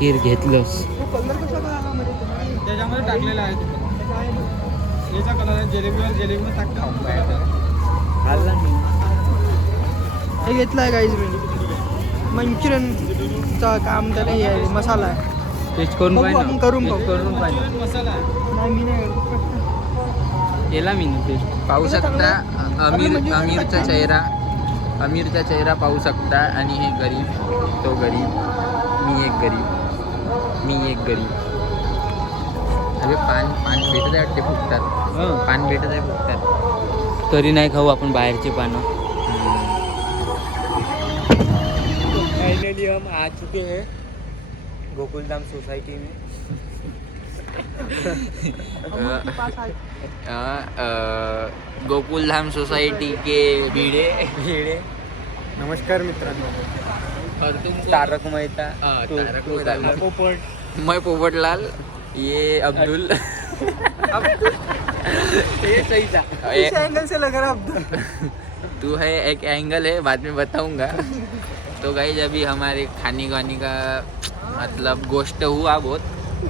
खीर घेतलंस. त्याच्यामध्ये टाकलेला आहे तुम्हाला. याचा कलर आहे जिलेबीवर जिलेबी टाकतो. खाल्ला मी. हे घेतलं आहे काहीच मी मंचुरियनचा काम त्याला हे आहे मसाला आहे. टेस्ट करून बघू पाहिजे आपण करून टेस्ट बघू. करून पाहिजे. मंचुरियन मसाला आहे. नाही मी नाही करत. केला मी टेस्ट. पाहू शकता अमीरचा चेहरा पाहू शकता. आणि हे गरीब, तो गरीब, मी एक गरीब. अरे पान भेटत आहे वाटते फुकटात. पान भेटत आहे फुकटात. तरी नाही खाऊ आपण बाहेरचे पानं. फाइनली हम आ चुके हैं गोकुलधाम सोसाइटी में. गोकुलधाम सोसाइटी के भीड़े. नमस्कार मित्रांनो. और तुमको तारक मेहता. तारक मेहता. मैं पोपटलाल. ये अब्दुल. ये सही था. इस एंगल से लग रहा अब. तू है एक एंगल है, बाद में बताऊंगा. तो गाइस अभी हमारे खाने का मतलब गोश्त हुआ बहुत,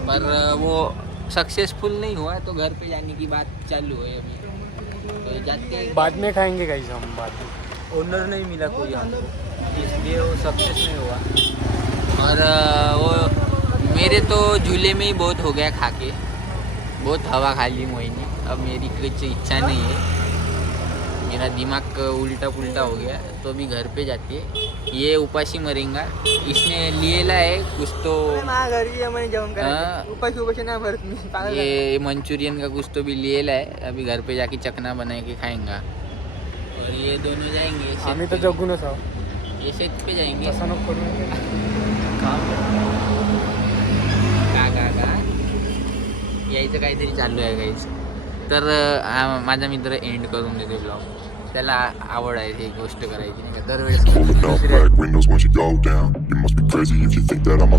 पर वो सक्सेसफुल नहीं हुआ, तो घर पे जाने की बात चालू है अभी. तो जाते हैं. बाद में खाएंगे गाइस हम बाद में. ओनर नहीं मिला कोई हमको, इसलिए वो सक्सेस नहीं हुआ. और वो मेरे तो झूले में ही बहुत हो गया खा के. बहुत हवा खा ली मोहिनी. अब मेरी कुछ इच्छा नहीं है. मेरा दिमाग उल्टा पुल्टा हो गया. तो अभी घर पे जाती है. ये उपाशी मरेंगा. इसने लिएला है कुछ तो. घरी म्हणे जेवण करायचं. उपाशी नाही भरत मी. पागल झालो. ये मंचूरियन का कुछ तो भी लिएला है. अभी घर पे जाके चकना बना के खाएंगा. और ये दोनों जाएंगे आम्ही शेत तर पे. जगूनच आहोत. ये शेत पे जाएंगे. असं नको करू. का यायचं काहीतरी चालू आहे गाईस. तर माझा मित्र एंड करून देते ब्लॉग. त्याला आवड आहे ही गोष्ट करायची नाही का दरवेळेस. Pulling up black windows once you go down. You must be crazy if you think that I'm a